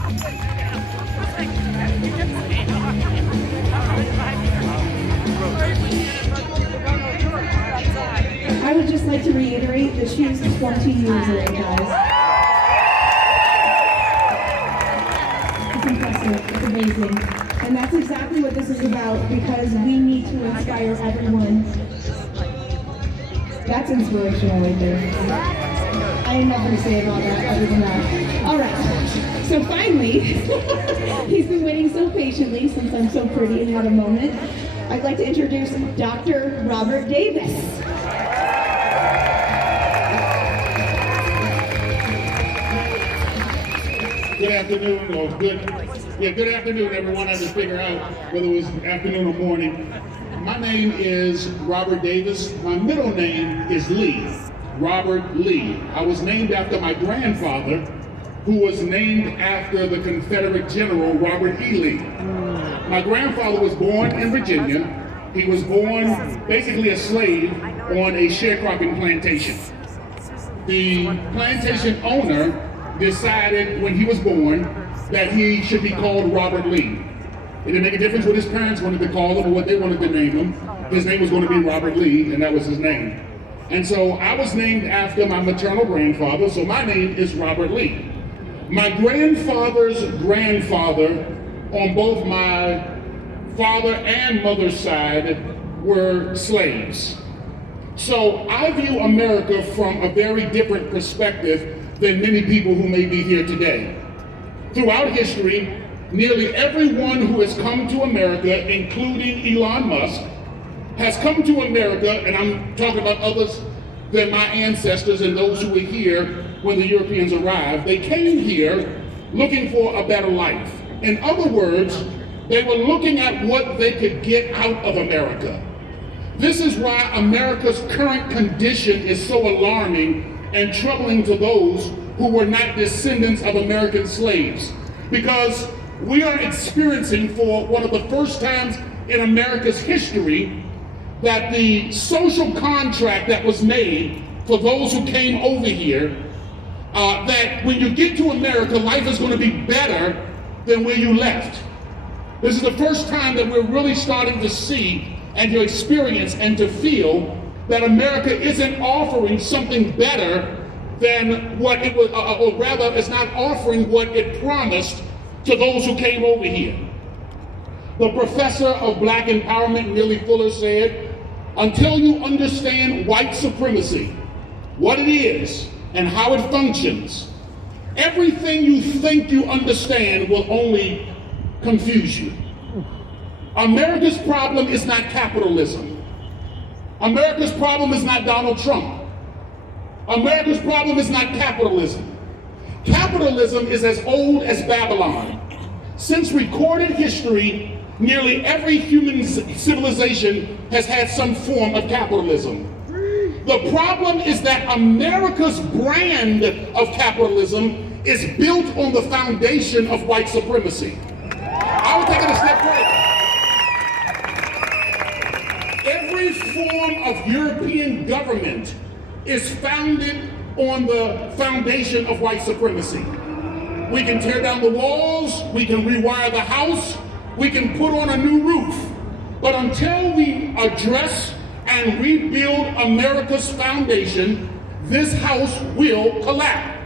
I would just like to reiterate that she was 20 years old, guys. It's impressive, it's amazing. And that's exactly what this is about, because we need to inspire everyone. That's inspirational right there. I am not going to say about that other than that. All right. So finally, he's been waiting so patiently since I'm so pretty and had a moment. I'd like to introduce Dr. Robert Davis. Good afternoon, or good afternoon, everyone. I had to figure out whether it was afternoon or morning. My name is Robert Davis. My middle name is Lee, Robert Lee. I was named after my grandfather, who was named after the Confederate General Robert E. Lee. My grandfather was born in Virginia. He was born basically a slave on a sharecropping plantation. The plantation owner decided when he was born that he should be called Robert Lee. It didn't make a difference what his parents wanted to call him or what they wanted to name him. His name was going to be Robert Lee, and that was his name. And so I was named after my maternal grandfather, so my name is Robert Lee. My grandfather's grandfather, on both my father and mother's side, were slaves. So I view America from a very different perspective than many people who may be here today. Throughout history, nearly everyone who has come to America, including Elon Musk, has come to America, and I'm talking about others than my ancestors and those who were here when the Europeans arrived. They came here looking for a better life. In other words, they were looking at what they could get out of America. This is why America's current condition is so alarming and troubling to those who were not descendants of American slaves. Because we are experiencing, for one of the first times in America's history, that the social contract that was made for those who came over here, that when you get to America, life is going to be better than where you left. This is the first time that we're really starting to see and to experience and to feel that America isn't offering something better than what it was, or rather, it's not offering what it promised to those who came over here. The professor of black empowerment, Neely Fuller, said, until you understand white supremacy, what it is and how it functions, everything you think you understand will only confuse you. America's problem is not capitalism. America's problem is not Donald Trump. America's problem is not capitalism. Capitalism is as old as Babylon. Since recorded history, nearly every human civilization has had some form of capitalism. The problem is that America's brand of capitalism is built on the foundation of white supremacy. I'll take it a step further. Every form of European government is founded on the foundation of white supremacy. We can tear down the walls, we can rewire the house, we can put on a new roof, but until we address and rebuild America's foundation, this house will collapse.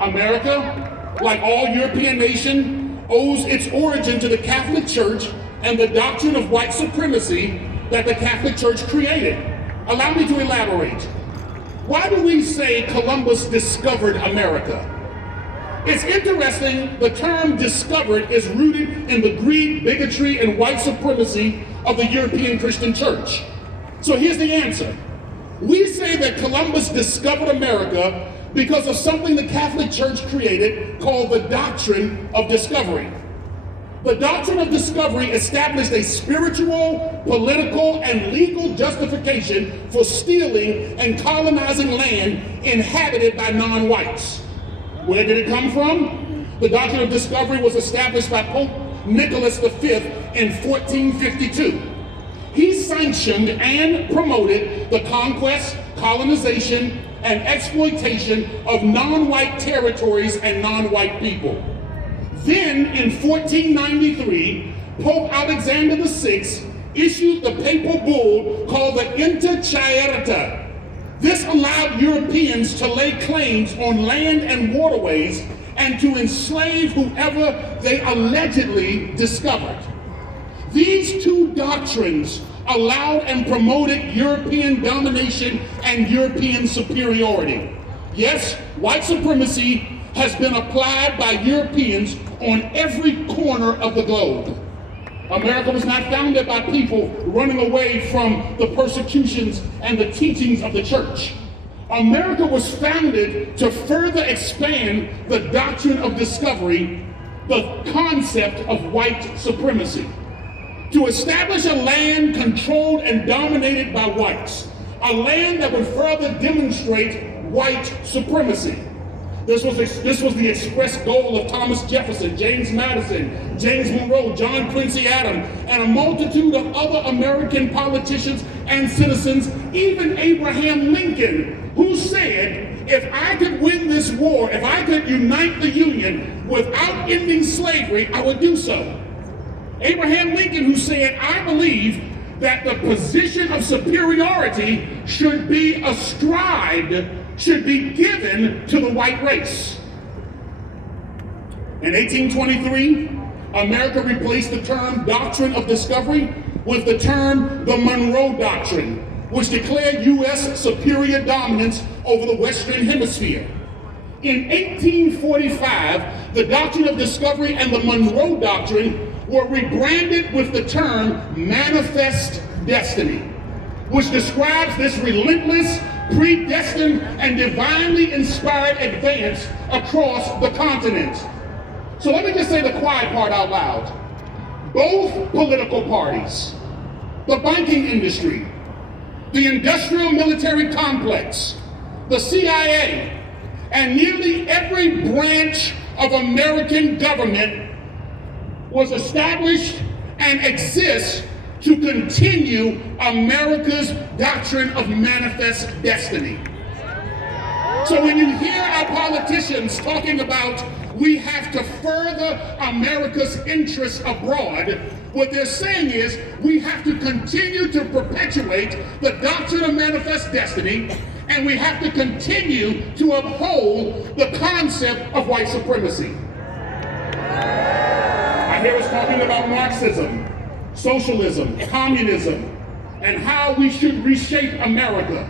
America, like all European nations, owes its origin to the Catholic Church and the doctrine of white supremacy that the Catholic Church created. Allow me to elaborate. Why do we say Columbus discovered America? It's interesting, the term discovered is rooted in the greed, bigotry, and white supremacy of the European Christian Church. So here's the answer. We say that Columbus discovered America because of something the Catholic Church created called the doctrine of discovery. The doctrine of discovery established a spiritual, political, and legal justification for stealing and colonizing land inhabited by non-whites. Where did it come from? The doctrine of discovery was established by Pope Nicholas V in 1452. He sanctioned and promoted the conquest, colonization, and exploitation of non-white territories and non-white people. Then in 1493, Pope Alexander VI issued the papal bull called the Inter Chairta. This allowed Europeans to lay claims on land and waterways and to enslave whoever they allegedly discovered. These two doctrines allowed and promoted European domination and European superiority. Yes, white supremacy has been applied by Europeans on every corner of the globe. America was not founded by people running away from the persecutions and the teachings of the church. America was founded to further expand the doctrine of discovery, the concept of white supremacy, to establish a land controlled and dominated by whites, a land that would further demonstrate white supremacy. This was the express goal of Thomas Jefferson, James Madison, James Monroe, John Quincy Adams, and a multitude of other American politicians and citizens, even Abraham Lincoln, who said, if I could win this war, if I could unite the Union without ending slavery, I would do so. Abraham Lincoln, who said, I believe that the position of superiority should be ascribed, should be given to the white race. In 1823, America replaced the term doctrine of discovery with the term the Monroe Doctrine, which declared U.S. superior dominance over the Western Hemisphere. In 1845, the doctrine of discovery and the Monroe Doctrine were rebranded with the term manifest destiny, which describes this relentless, predestined, and divinely inspired advance across the continent. So let me just say the quiet part out loud. Both political parties, the banking industry, the industrial military complex, the CIA, and nearly every branch of American government was established and exists to continue America's doctrine of manifest destiny. So when you hear our politicians talking about we have to further America's interests abroad, what they're saying is we have to continue to perpetuate the doctrine of manifest destiny, and we have to continue to uphold the concept of white supremacy. I hear us talking about Marxism, socialism, communism, and how we should reshape America.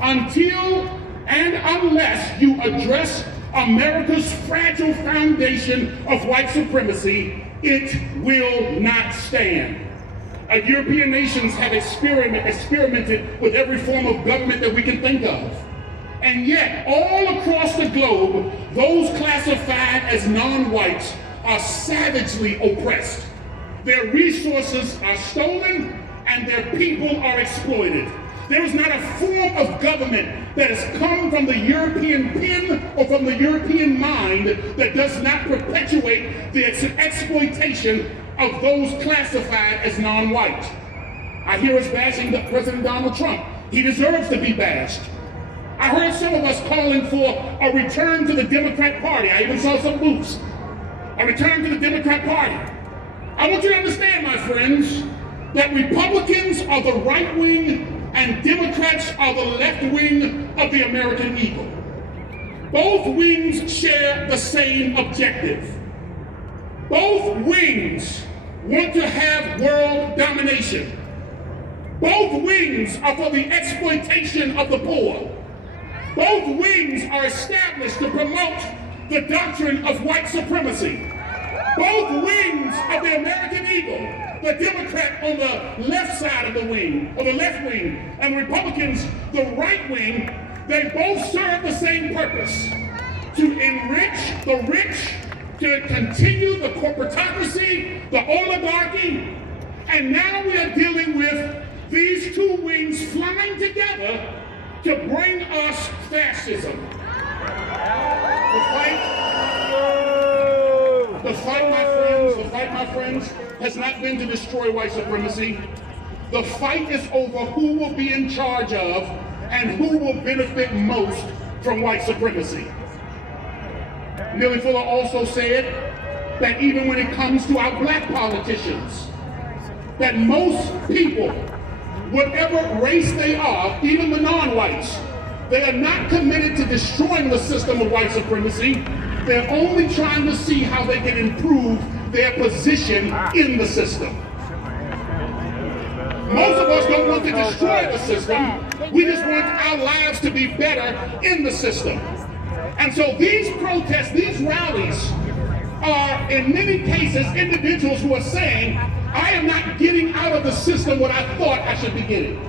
Until and unless you address America's fragile foundation of white supremacy, it will not stand. European nations have experimented with every form of government that we can think of. And yet, all across the globe, those classified as non-whites are savagely oppressed. Their resources are stolen and their people are exploited. There is not a form of government that has come from the European pen or from the European mind that does not perpetuate the exploitation of those classified as non-white. I hear us bashing President Donald Trump. He deserves to be bashed. I heard some of us calling for a return to the Democrat Party. I even saw some booths. A return to the Democrat Party. I want you to understand, my friends, that Republicans are the right wing and Democrats are the left wing of the American eagle. Both wings share the same objective. Both wings want to have world domination. Both wings are for the exploitation of the poor. Both wings are established to promote the doctrine of white supremacy. Both wings of the American eagle, the Democrat on the left side of the wing, or the left wing, and the Republicans, the right wing, they both serve the same purpose: to enrich the rich, to continue the corporatocracy, the oligarchy, and now we are dealing with these two wings flying together to bring us fascism. The fight, my friends, has not been to destroy white supremacy. The fight is over who will be in charge of and who will benefit most from white supremacy. Neely Fuller also said, that even when it comes to our black politicians, that most people, whatever race they are, even the non-whites, they are not committed to destroying the system of white supremacy. They're only trying to see how they can improve their position in the system. Most of us don't want to destroy the system. We just want our lives to be better in the system. And so these protests, these rallies, are in many cases individuals who are saying, I am not getting out of the system what I thought I should be getting.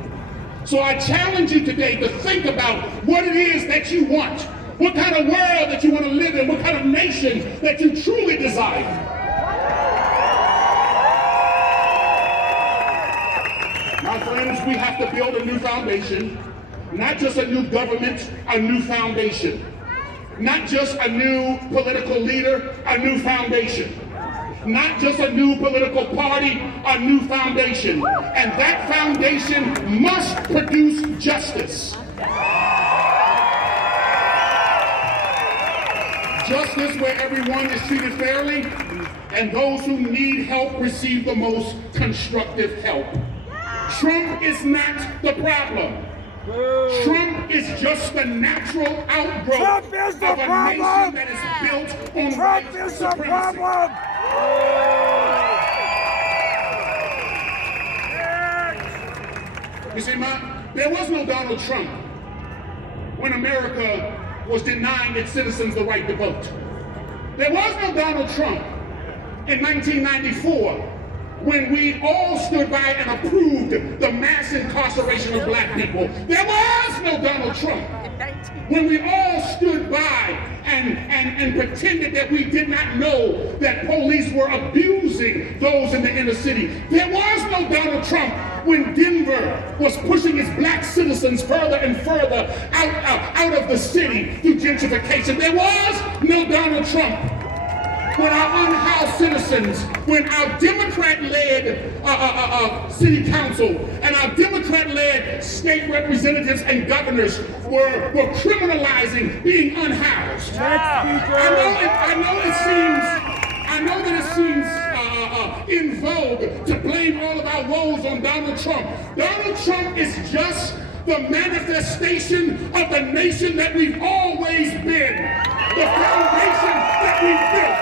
So I challenge you today to think about what it is that you want, what kind of world that you want to live in, what kind of nation that you truly desire. My friends, we have to build a new foundation, not just a new government, a new foundation. Not just a new political leader, a new foundation. Not just a new political party, a new foundation. And that foundation must produce justice. Justice where everyone is treated fairly and those who need help receive the most constructive help. Trump is not the problem. Trump is just the natural outgrowth of a nation that is built on white supremacy. You see, there was no Donald Trump when America was denying its citizens the right to vote. There was no Donald Trump in 1994 when we all stood by and approved the mass incarceration of black people. There was no Donald Trump when we all stood by and pretended that we did not know that police were abusing those in the inner city. There was no Donald Trump when Denver was pushing its black citizens further and further out of the city through gentrification. There was no Donald Trump when our unhoused citizens, when our Democrat-led city council and our Democrat-led state representatives and governors were criminalizing being unhoused. I know that it seems in vogue to blame all of our woes on Donald Trump. Donald Trump is just the manifestation of the nation that we've always been, the foundation that we've built.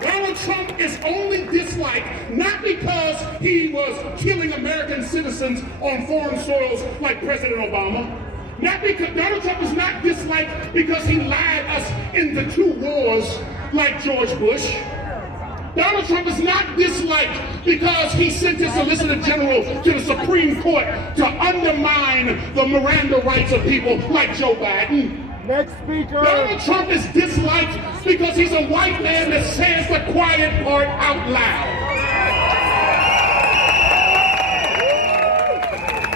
Donald Trump is only disliked not because he was killing American citizens on foreign soils like President Obama. Not because Donald Trump is not disliked because he lied us into 2 wars like George Bush. Donald Trump is not disliked because he sent his Solicitor General to the Supreme Court to undermine the Miranda rights of people like Joe Biden. Next speaker. Donald Trump is disliked because he's a white man that says the quiet part out loud.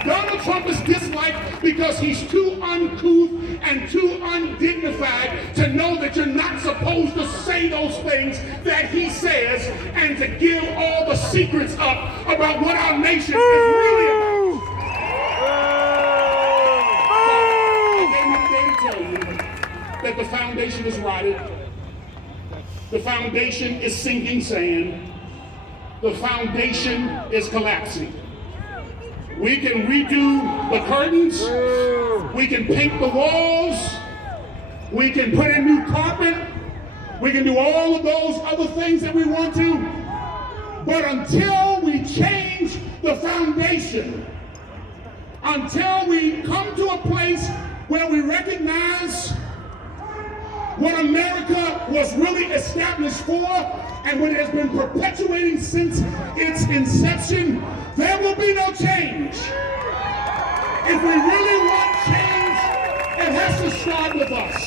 Donald Trump is disliked because he's too uncouth and too undignified to know that you're not supposed to say those things that he says and to give all the secrets up about what our nation is really about. That the foundation is rotted. The foundation is sinking sand. The foundation is collapsing. We can redo the curtains. We can paint the walls. We can put in new carpet. We can do all of those other things that we want to. But until we change the foundation, until we come to a place where we recognize what America was really established for and what it has been perpetuating since its inception, there will be no change. If we really want change, it has to start with us.